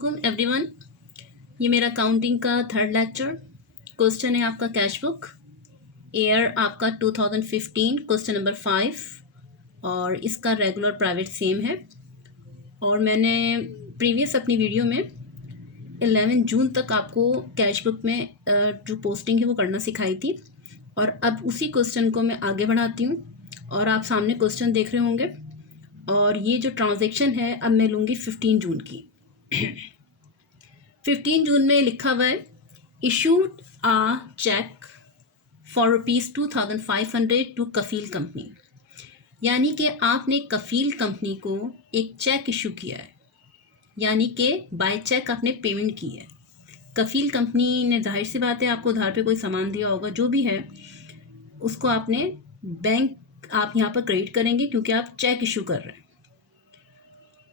अस्सलामुअलैकुम एवरीवन। ये मेरा काउंटिंग का थर्ड लेक्चर। क्वेश्चन है आपका कैश बुक, ईयर आपका 2015, क्वेश्चन नंबर 5 और इसका रेगुलर प्राइवेट सेम है। और मैंने प्रीवियस अपनी वीडियो में 11 जून तक आपको कैश बुक में जो पोस्टिंग है वो करना सिखाई थी, और अब उसी क्वेश्चन को मैं आगे बढ़ाती हूँ और आप सामने क्वेश्चन देख रहे होंगे। और ये जो ट्रांजैक्शन है अब मैं लूँगी 15 जून की। 15 जून में लिखा हुआ है issued a cheque for ₹2500 to Kafeel company, यानी कि आपने कफील कंपनी को एक चेक इशू किया है, यानी कि बाय चेक आपने पेमेंट की है। कफील कंपनी ने जाहिर सी बात है आपको उधार पे कोई सामान दिया होगा, जो भी है उसको आपने बैंक आप यहाँ पर क्रेडिट करेंगे क्योंकि आप चेक इशू कर रहे हैं।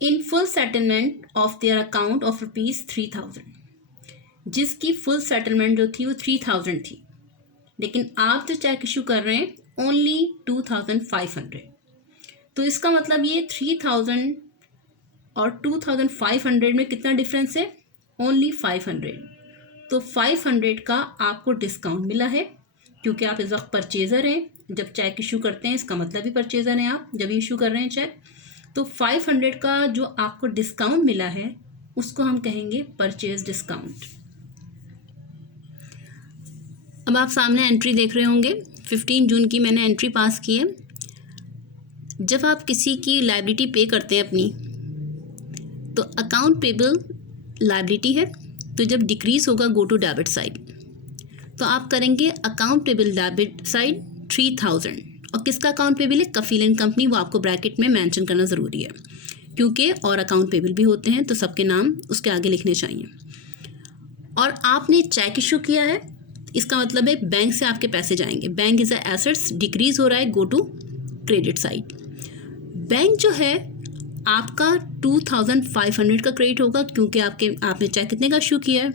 In full settlement of their account of ₹3000, जिसकी फुल सेटलमेंट जो थी वो 3000 थी, लेकिन आप जो चेक इशू कर रहे हैं ओनली 2500। तो इसका मतलब ये 3000 और 2500 में कितना डिफरेंस है? ओनली 500। तो 500 का आपको डिस्काउंट मिला है क्योंकि आप इस वक्त परचेज़र हैं। जब चेक इशू करते हैं इसका मतलब भी परचेज़र हैं आप, जब इशू कर रहे हैं चेक। तो 500 का जो आपको डिस्काउंट मिला है उसको हम कहेंगे परचेज डिस्काउंट। अब आप सामने एंट्री देख रहे होंगे, 15 जून की मैंने एंट्री पास की है। जब आप किसी की लायबिलिटी पे करते हैं अपनी, तो अकाउंट पेबल लायबिलिटी है, तो जब डिक्रीज होगा गो टू डेबिट साइड, तो आप करेंगे अकाउंट पेबल डेबिट साइड 3000। और किसका अकाउंट पेबल है? कफील एंड कंपनी। वो आपको ब्रैकेट में मेंशन करना ज़रूरी है क्योंकि और अकाउंट पेबल भी होते हैं तो सबके नाम उसके आगे लिखने चाहिए। और आपने चेक इशू किया है, इसका मतलब है बैंक से आपके पैसे जाएंगे। Bank is a assets, decrease हो रहा है, go to credit side. Bank जो है आपका 2500 का क्रेडिट होगा क्योंकि आपने चेक कितने का इशू किया है,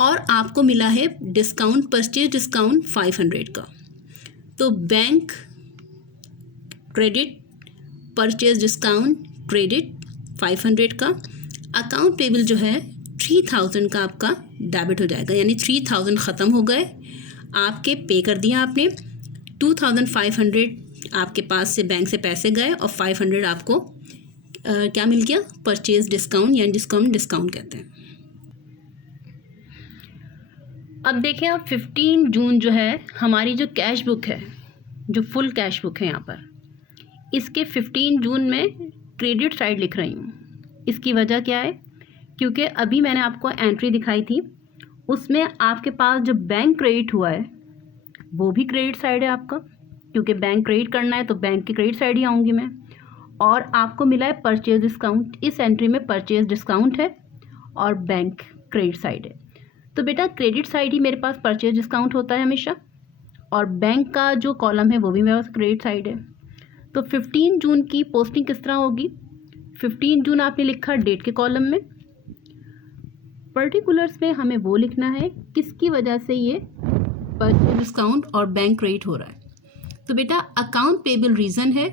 और आपको मिला है डिस्काउंट, परचेज डिस्काउंट 500 का। तो bank credit, purchase discount credit 500 का, अकाउंट पेबल जो है 3000 का आपका डेबिट हो जाएगा, यानी 3000 ख़त्म हो गए, आपके पे कर दिया आपने। 2500 आपके पास से बैंक से पैसे गए और 500 आपको क्या मिल गया? परचेज डिस्काउंट, यानी डिस्काउंट कहते हैं। अब देखें आप 15 जून जो है हमारी जो कैश बुक है, जो फुल कैश बुक है यहाँ पर, इसके 15 जून में क्रेडिट साइड लिख रही हूँ। इसकी वजह क्या है? क्योंकि अभी मैंने आपको एंट्री दिखाई थी, उसमें आपके पास जो बैंक क्रेडिट हुआ है वो भी क्रेडिट साइड है आपका, क्योंकि बैंक क्रेडिट करना है तो बैंक की क्रेडिट साइड ही आऊँगी मैं। और आपको मिला है परचेज डिस्काउंट, इस एंट्री में परचेज डिस्काउंट है और बैंक क्रेडिट साइड है। तो बेटा क्रेडिट साइड ही मेरे पास परचेज डिस्काउंट होता है हमेशा, और बैंक का जो कॉलम है वो भी मेरे पास क्रेडिट साइड है। तो 15 जून की पोस्टिंग किस तरह होगी? 15 जून आपने लिखा डेट के कॉलम में, पर्टिकुलर्स में हमें वो लिखना है किसकी वजह से ये परचेज डिस्काउंट और बैंक क्रेडिट हो रहा है। तो बेटा अकाउंट पेबल रीज़न है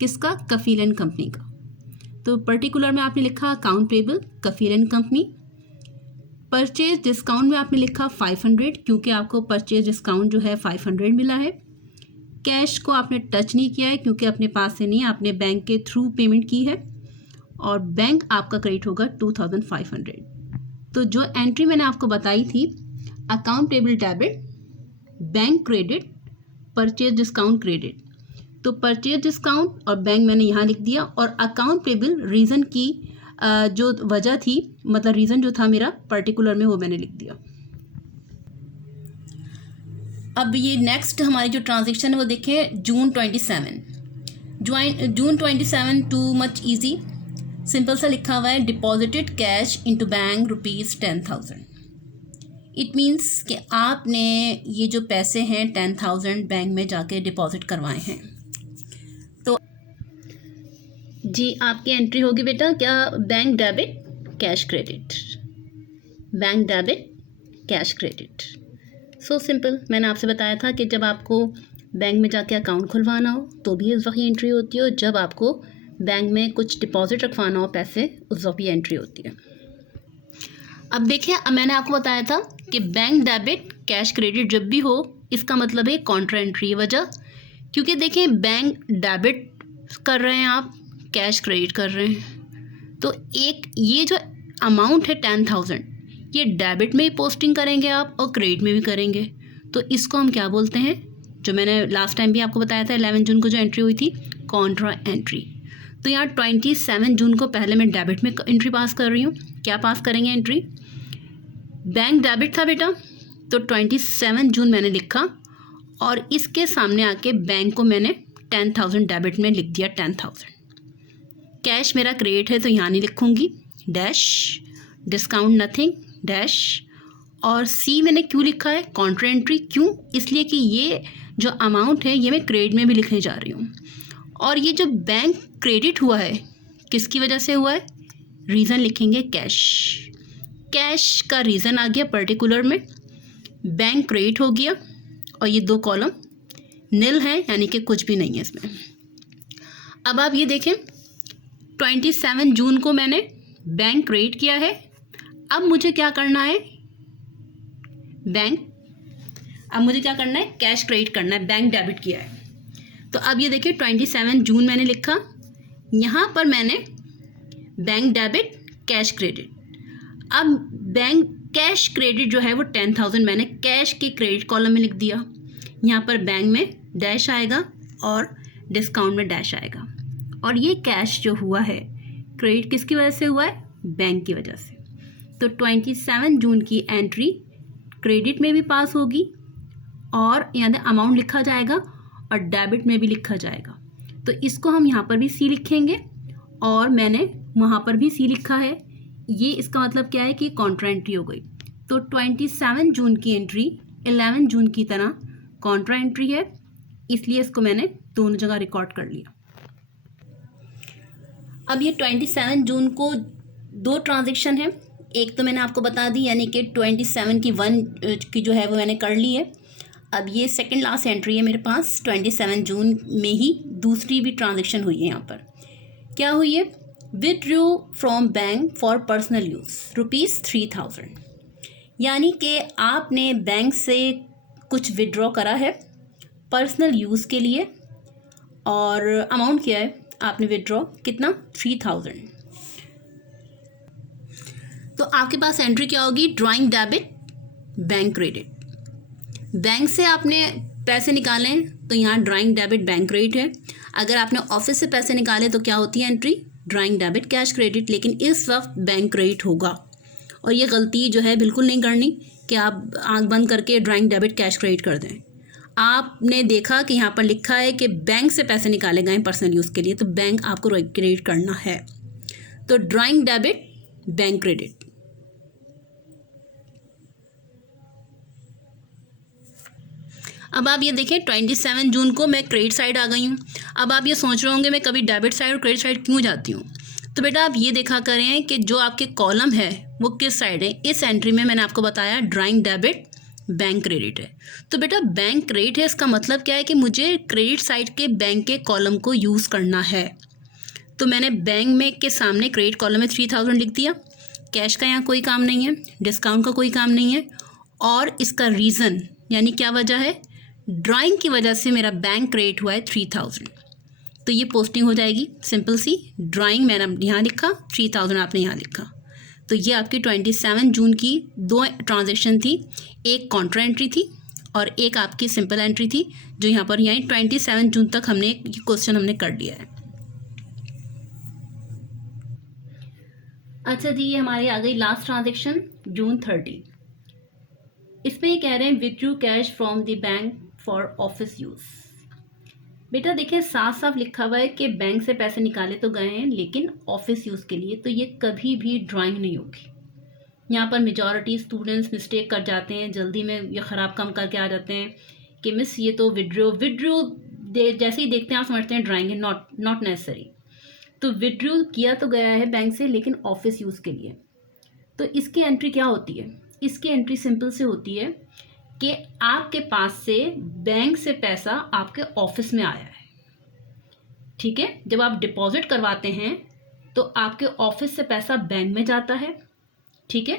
किसका? कफील एंड कंपनी का। तो पर्टिकुलर में आपने लिखा account payable Kafeel and company. Purchase discount में आपने लिखा 500 क्योंकि आपको परचेज डिस्काउंट जो है 500 मिला है। कैश को आपने टच नहीं किया है क्योंकि अपने पास से नहीं, आपने बैंक के थ्रू पेमेंट की है, और बैंक आपका क्रेडिट होगा 2500। तो जो एंट्री मैंने आपको बताई थी, account payable debit, bank credit, purchase discount credit, तो परचेज डिस्काउंट और बैंक मैंने यहाँ लिख दिया, और अकाउंट पेबल रीज़न की जो वजह थी, मतलब रीज़न जो था मेरा पर्टिकुलर में, वो मैंने लिख दिया। अब ये नेक्स्ट हमारी जो ट्रांजैक्शन है वो देखें, जून 27। जून 27 टू मच इजी, सिंपल सा लिखा हुआ है deposited cash into bank ₹10,000। It means कि आपने ये जो पैसे हैं 10,000 बैंक में जाके डिपॉजिट करवाए हैं। तो जी आपकी एंट्री होगी बेटा क्या? Bank debit cash credit, bank debit cash credit. So simple. मैंने आपसे बताया था कि जब आपको बैंक में जाके अकाउंट खुलवाना हो तो भी उस वक्त ही एंट्री होती है, और जब आपको बैंक में कुछ डिपॉजिट रखवाना हो पैसे, उस वक्त भी एंट्री होती है। अब देखिए, अब मैंने आपको बताया था कि बैंक डेबिट कैश क्रेडिट जब भी हो इसका मतलब है कॉन्ट्रा एंट्री। वजह, क्योंकि देखिए बैंक डेबिट कर रहे हैं, आप कैश क्रेडिट कर रहे हैं, तो एक ये जो अमाउंट है 10,000 ये डेबिट में ही पोस्टिंग करेंगे आप और क्रेडिट में भी करेंगे, तो इसको हम क्या बोलते हैं, जो मैंने लास्ट टाइम भी आपको बताया था 11 जून को जो एंट्री हुई थी, कॉन्ट्रा एंट्री। तो यहाँ 27 जून को पहले मैं डेबिट में एंट्री पास कर रही हूँ। क्या पास करेंगे एंट्री, बैंक डेबिट था बेटा, तो 27 जून मैंने लिखा और इसके सामने आके बैंक को मैंने 10,000 डेबिट में लिख दिया 10,000। कैश मेरा क्रेडिट है तो यहाँ नहीं लिखूँगी, डैश, डिस्काउंट नथिंग, डैश। और सी मैंने क्यों लिखा है, कॉन्ट्रा एंट्री, क्यों, इसलिए कि ये जो अमाउंट है ये मैं क्रेडिट में भी लिखने जा रही हूँ। और ये जो बैंक क्रेडिट हुआ है किसकी वजह से हुआ है, रीज़न लिखेंगे कैश। कैश का रीज़न आ गया पर्टिकुलर में, बैंक क्रेडिट हो गया और ये दो कॉलम नील हैं, यानी कि कुछ भी नहीं है इसमें। अब आप ये देखें 27 जून को मैंने बैंक क्रेडिट किया है, अब मुझे क्या करना है, अब मुझे क्या करना है, कैश क्रेडिट करना है, बैंक डेबिट किया है। तो अब ये देखिए 27 जून मैंने लिखा, यहाँ पर मैंने बैंक डेबिट कैश क्रेडिट। अब बैंक कैश क्रेडिट जो है वो 10,000 मैंने कैश के क्रेडिट कॉलम में लिख दिया, यहाँ पर बैंक में डैश आएगा और डिस्काउंट में डैश आएगा। और ये कैश जो हुआ है क्रेडिट किसकी वजह से हुआ है, बैंक की वजह से। तो 27 जून की एंट्री क्रेडिट में भी पास होगी और यानी अमाउंट लिखा जाएगा और डेबिट में भी लिखा जाएगा। तो इसको हम यहाँ पर भी सी लिखेंगे और मैंने वहाँ पर भी सी लिखा है। ये इसका मतलब क्या है कि कॉन्ट्रा एंट्री हो गई। तो 27 जून की एंट्री 11 जून की तरह कॉन्ट्रा एंट्री है, इसलिए इसको मैंने दोनों जगह रिकॉर्ड कर लिया। अब ये 27 जून को दो ट्रांजेक्शन है, एक तो मैंने आपको बता दी यानी कि 27 की 1 की जो है वो मैंने कर ली है। अब ये सेकंड लास्ट एंट्री है मेरे पास, 27 जून में ही दूसरी भी ट्रांजेक्शन हुई है। यहाँ पर क्या हुई है, withdraw from bank for personal use ₹3000, यानी कि आपने बैंक से कुछ विड्रॉ करा है पर्सनल यूज़ के लिए और अमाउंट क्या है आपने विड्रॉ, कितना, 3000। तो आपके पास एंट्री क्या होगी, drawing debit bank credit. Bank से आपने पैसे निकाले तो यहाँ ड्राइंग डेबिट बैंक क्रेडिट है। अगर आपने ऑफिस से पैसे निकाले तो क्या होती है entry, drawing debit cash credit. लेकिन इस वक्त बैंक क्रेडिट होगा और ये गलती जो है बिल्कुल नहीं करनी कि आप आंख बंद करके ड्राइंग डेबिट कैश क्रेडिट कर दें। आपने देखा कि यहाँ पर लिखा है कि बैंक से पैसे निकाले गए पर्सनल यूज़ के लिए, तो बैंक आपको क्रेडिट करना है। तो ड्राइंग डेबिट बैंक क्रेडिट। अब आप ये देखें 27 जून को मैं क्रेडिट साइड आ गई हूँ। अब आप ये सोच रहे होंगे मैं कभी डेबिट साइड और क्रेडिट साइड क्यों जाती हूँ, तो बेटा आप ये देखा करें कि जो आपके कॉलम है वो किस साइड है। इस एंट्री में मैंने आपको बताया ड्राइंग डेबिट बैंक क्रेडिट है, तो बेटा बैंक क्रेडिट है, इसका मतलब क्या है कि मुझे क्रेडिट साइड के बैंक के कॉलम को यूज़ करना है। तो मैंने बैंक में के सामने क्रेडिट कॉलम में 3000 लिख दिया। कैश का यहाँ कोई काम नहीं है, डिस्काउंट का कोई काम नहीं है, और इसका रीज़न यानी क्या वजह है, ड्राइंग की वजह से मेरा बैंक क्रेडिट हुआ है 3000। तो ये पोस्टिंग हो जाएगी सिंपल सी, ड्राइंग मैंने यहाँ लिखा, 3000 आपने यहाँ लिखा। तो ये आपकी 27 जून की दो ट्रांजेक्शन थी, एक कॉन्ट्रा एंट्री थी और एक आपकी सिंपल एंट्री थी, जो यहाँ पर यानी 27 जून तक हमने क्वेश्चन हमने कर लिया है। अच्छा जी, ये हमारी आ गई लास्ट ट्रांजेक्शन जून 30। इसमें ये कह रहे हैं withdraw cash from the bank for office use. बेटा देखिए साफ साफ लिखा हुआ है कि बैंक से पैसे निकाले तो गए हैं लेकिन ऑफिस यूज़ के लिए, तो ये कभी भी ड्राइंग नहीं होगी। यहाँ पर मेजॉरिटी स्टूडेंट्स मिस्टेक कर जाते हैं, जल्दी में ये ख़राब काम करके आ जाते हैं कि मिस ये तो विड्रॉ जैसे ही देखते हैं आप समझते हैं ड्राइंग है, नॉट नेसेसरी। तो विड्रॉ किया तो गया है बैंक से लेकिन ऑफिस यूज़ के लिए। तो इसकी एंट्री क्या होती है, इसकी एंट्री सिंपल से होती है कि आपके पास से बैंक से पैसा आपके ऑफिस में आया है, ठीक है। जब आप डिपॉजिट करवाते हैं तो आपके ऑफिस से पैसा बैंक में जाता है, ठीक है।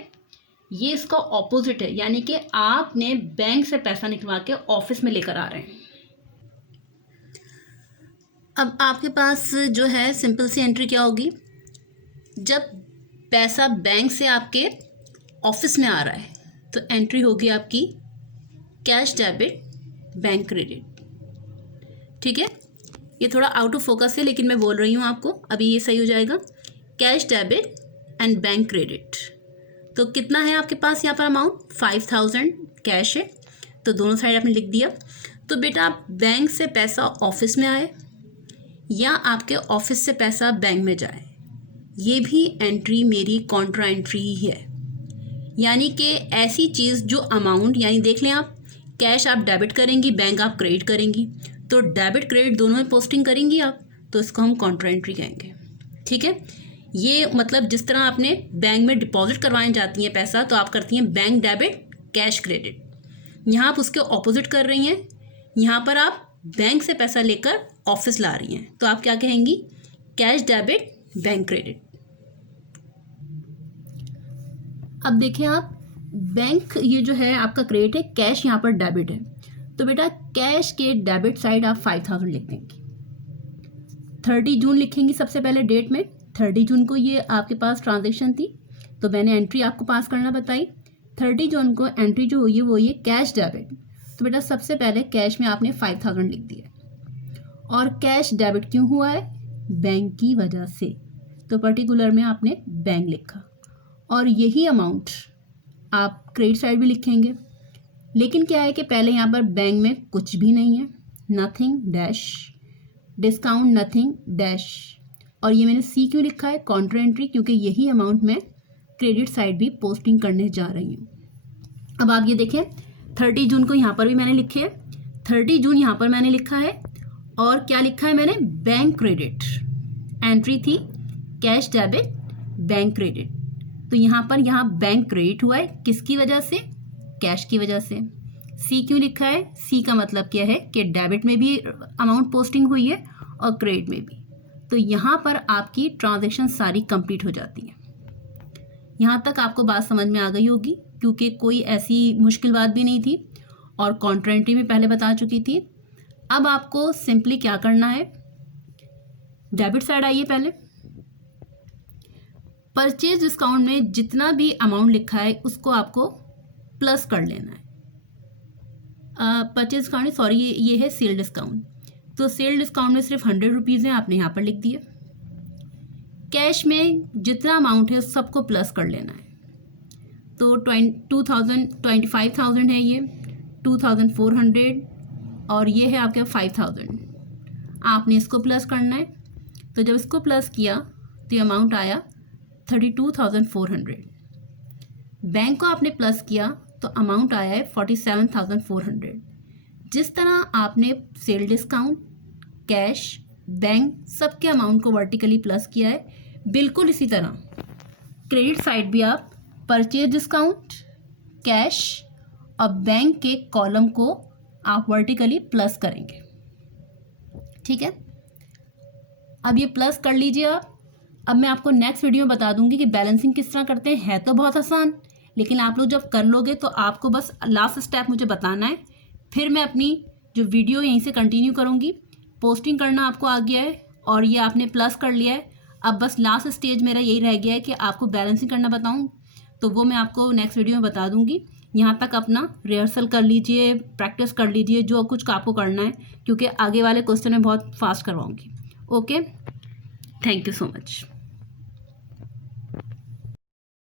ये इसका ऑपोजिट है, यानी कि आपने बैंक से पैसा निकलवा के ऑफिस में लेकर आ रहे हैं। अब आपके पास जो है सिंपल सी एंट्री क्या होगी, जब पैसा बैंक से आपके ऑफिस में आ रहा है तो एंट्री होगी आपकी कैश डेबिट बैंक क्रेडिट। ठीक है, ये थोड़ा आउट ऑफ फोकस है लेकिन मैं बोल रही हूँ आपको, अभी ये सही हो जाएगा। Cash debit and bank credit. तो कितना है आपके पास यहाँ पर अमाउंट, 5000 कैश है, तो दोनों साइड आपने लिख दिया। तो बेटा आप बैंक से पैसा ऑफिस में आए या आपके ऑफिस से पैसा बैंक में जाए, ये भी एंट्री मेरी कॉन्ट्रा एंट्री ही है। यानी कि ऐसी चीज़ जो अमाउंट, यानी देख लें आप, कैश आप डेबिट करेंगी, बैंक आप क्रेडिट करेंगी, तो डेबिट क्रेडिट दोनों में पोस्टिंग करेंगी आप, तो इसको हम कॉन्ट्रा एंट्री कहेंगे। ठीक है, ये मतलब जिस तरह आपने बैंक में डिपॉजिट करवाने जाती हैं पैसा, तो आप करती हैं बैंक डेबिट कैश क्रेडिट। यहाँ आप उसके ऑपोजिट कर रही हैं, यहाँ पर आप बैंक से पैसा लेकर ऑफिस ला रही हैं, तो आप क्या कहेंगी, कैश डेबिट बैंक क्रेडिट। अब देखें आप, बैंक ये जो है आपका क्रेडिट है, कैश यहाँ पर डेबिट है, तो बेटा कैश के डेबिट साइड आप 5000 लिख देंगे। 30 जून लिखेंगी सबसे पहले डेट में, 30 जून को ये आपके पास ट्रांजैक्शन थी, तो मैंने एंट्री आपको पास करना बताई। 30 जून को एंट्री जो हुई है वो ये कैश डेबिट, तो बेटा सबसे पहले कैश में आपने 5000 लिख दिया। और कैश डेबिट क्यों हुआ है, बैंक की वजह से, तो पर्टिकुलर में आपने बैंक लिखा। और यही अमाउंट आप क्रेडिट साइड भी लिखेंगे, लेकिन क्या है कि पहले यहाँ पर बैंक में कुछ भी नहीं है, nothing dash, discount nothing dash. और ये मैंने सी क्यों लिखा है, कॉन्ट्रा एंट्री, क्योंकि यही अमाउंट मैं क्रेडिट साइड भी पोस्टिंग करने जा रही हूँ। अब आप ये देखें, 30 जून को यहाँ पर भी मैंने लिखे है, 30 जून यहाँ पर मैंने लिखा है, और क्या लिखा है मैंने, बैंक क्रेडिट। एंट्री थी कैश डेबिट बैंक क्रेडिट, तो यहाँ पर बैंक क्रेडिट हुआ है, किसकी वजह से, कैश की वजह से। सी क्यों लिखा है, सी का मतलब क्या है कि डेबिट में भी अमाउंट पोस्टिंग हुई है और क्रेडिट में भी, तो यहाँ पर आपकी ट्रांजैक्शन सारी कंप्लीट हो जाती है। यहाँ तक आपको बात समझ में आ गई होगी, क्योंकि कोई ऐसी मुश्किल बात भी नहीं थी और कॉन्ट्रा एंट्री में पहले बता चुकी थी। अब आपको सिंपली क्या करना है, डेबिट साइड आइए, पहले परचेज डिस्काउंट में जितना भी अमाउंट लिखा है उसको आपको प्लस कर लेना है। परचेज डिस्काउंट, सॉरी ये है सेल डिस्काउंट, तो सेल डिस्काउंट में सिर्फ 100 रुपीज़ है, आपने यहाँ पर लिख दिया। कैश में जितना अमाउंट है उस सबको प्लस कर लेना है, तो 25,000 है, ये 2400 और ये है आपके 5000, आपने इसको प्लस करना है। तो जब इसको प्लस किया तो ये अमाउंट आया 32,400। बैंक को आपने प्लस किया तो अमाउंट आया है 47,400। जिस तरह आपने सेल डिस्काउंट, कैश, बैंक सबके अमाउंट को वर्टिकली प्लस किया है, बिल्कुल इसी तरह क्रेडिट साइड भी आप परचेज डिस्काउंट, कैश और बैंक के कॉलम को आप वर्टिकली प्लस करेंगे। ठीक है, अब ये प्लस कर लीजिए आप। अब मैं आपको नेक्स्ट वीडियो में बता दूंगी कि बैलेंसिंग किस तरह करते हैं। है तो बहुत आसान, लेकिन आप लोग जब कर लोगे तो आपको बस लास्ट स्टेप मुझे बताना है, फिर मैं अपनी जो वीडियो यहीं से कंटिन्यू करूंगी। पोस्टिंग करना आपको आ गया है और ये आपने प्लस कर लिया है। अब बस लास्ट स्टेज मेरा यही रह गया है कि आपको बैलेंसिंग करना बताऊं, तो वो मैं आपको नेक्स्ट वीडियो में बता दूंगी। यहाँ तक अपना रिहर्सल कर लीजिए, प्रैक्टिस कर लीजिए जो कुछ आपको करना है, क्योंकि आगे वाले क्वेश्चन में बहुत फास्ट करवाऊँगी। Okay, thank you so much.